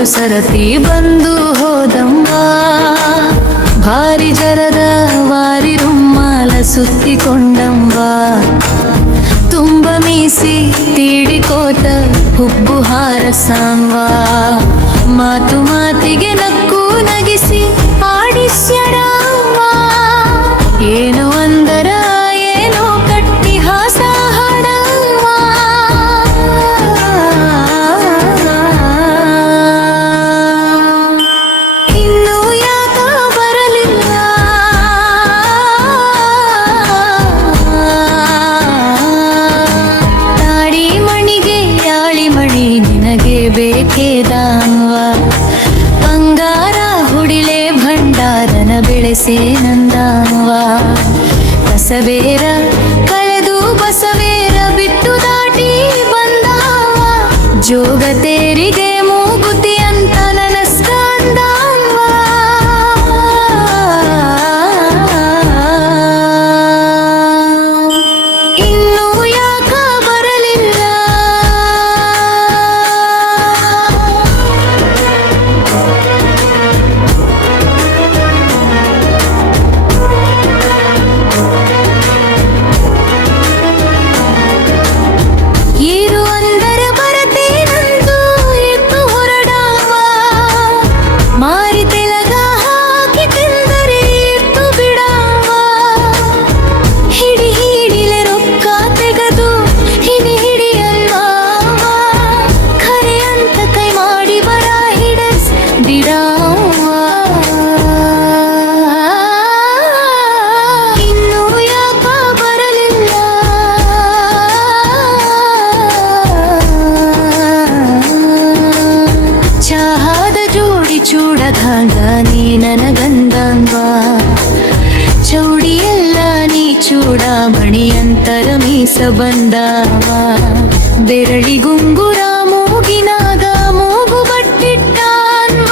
ಮೂರು ಸರತಿ ಬಂದು ಹೋದಮ್ಮ. ಭಾರಿ ಜರದ ವಾರಿ ರುಮ್ಮಾಲ ಸುತ್ತಿಕೊಂಡಂಬ. ತುಂಬ ಮೀಸಿ ತೀಡಿಕೋತ ಹುಬ್ಬು ಹಾರಸಾಂವ. ಮಾತು ಮಾತಿಗೆ ನಕ್ಕು ನಗಿಸಿ ಆಡಿಸ್ಯಡಾವ. ಏನೋ ಅಂದರ ಏನೋ ಕಟ್ಟಿ ಹಾಸ ಹಾಡವ. ಇನ್ನು ಯಾಕ ಬರಲಿಲ್ಲ ತಾಡಿ ಮಣಿಗೆ ಯಾಳಿ ಮಣಿ ನಿನಗೆ ಬೇಕೇದಾವ. ಬಂಗಾರ ಹುಡಿಲೆ ಭಂಡಾರನ ಬೆಳೆಸೆ ನಂದಾವ. ಕಸಬೇರ ಕಳೆದು ಬಸವೇರ ಬಿಟ್ಟು ದಾಟಿ ಬಂದಾವ. ಜೋಗತೇರಿಗೆ ಮೂಗುತಿ ಅಂತ ನನಸ್ಕಂದಾವ. ಇನ್ನು ಯಾಕ ಬರಲಿಲ್ಲ ಏರು ಅಂದರೆ ಬರತೇನಂದು ಎದ್ದು ಹೊರಡಾವ. ಮಾರಿ ತೆಲಗ ಹಾಕಿ ತಿಂದರೆ ಎದ್ದು ಬಿಡಾವ. ಹಿಡಿ ಹಿಡಿಲೆ ರೊಕ್ಕ ತೆಗೆದು ಹಿಡಿ ಹಿಡಿಯಲ್ವಾವ. ಖರೆ ಅಂತ ಕೈ ಮಾಡಿ ಬರ ಹಿಡಸ್ ಬಿಡಾವ. ಇನ್ನು ಯಾಕ ಬರಲಿಲ್ಲ ಚಹಾದ ಜೋಡಿ ಚೂಡದಂಗ ನೀ ನನಗಂದಂಗ. ಚೌಡಿಯೆಲ್ಲ ನೀ ಚೂಡಾಮಣಿ ಅಂತರ ಮೀಸ ಬಂದಾವ. ಬೆರಳಿಗುಂಗುರ ಮೂಗಿನಾಗ ಮೂಗು ಬಟ್ಟಿಟ್ಟಾನ್ವ.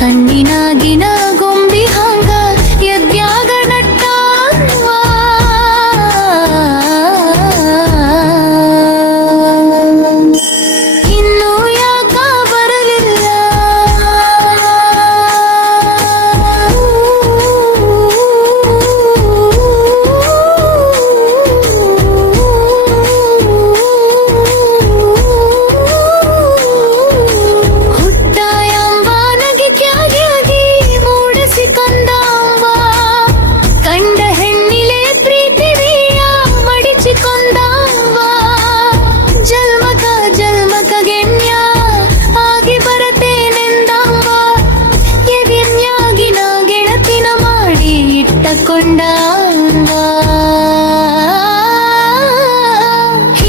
ಕಣ್ಣಿನಾಗಿನ ಗೊಂಬಿ ಹಂಗ ಎದ್ಯಾಗ ನಟ್ಟಾನ್ವ. ಇನ್ನು ಯಾಕ ಬರಲಿಲ್ಲ ಹುಟ್ಟ ಎಂಬ ನಗಿಕ್ಯಾಗಿ ಮೂಡಿಸಿಕೊಂಡಂಬ. ಕಂಡ ಹೆಣ್ಣಿಲೆ ಪ್ರೀತಿವಿಯ ಮಡಿಚಿಕೊಂಡಂಬ. ಜನ್ಮಕ ಜನ್ಮಕ ಗೆಣ್ಯ ಆಗಿ ಬರತೇನೆಂದವ. ಎದೆನ್ಯಾಗಿನ ಗೆಳತಿನ ಮಾಡಿ ಇಟ್ಟಕೊಂಡಂಬ.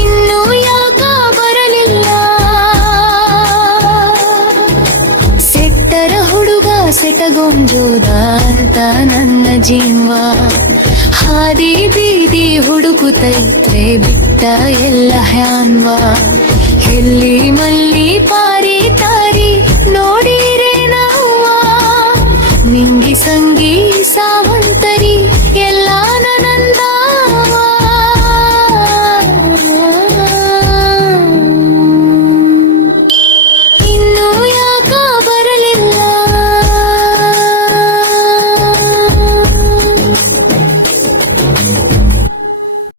ಇನ್ನು ಯಾಕ ಬರಲಿಲ್ಲ ಸೆಟ್ಟರ ಹುಡುಗ ಸೆಟಗೊಂಜೋದ ಅಂತ ನನ್ನ ಜೀವ. ಹಾದಿ ಬೀದಿ ಹುಡುಕುತ್ತೈತ್ರೆ ಬಿಟ್ಟ ಎಲ್ಲ ಹ್ಯಾನ್ವ. ಎಲ್ಲಿ ಮಲ್ಲಿ ಪಾರಿ ತಾರಿ ನೋಡಿರೆ ನಾವ. ನಿಂಗಿ ಸಂಗಿ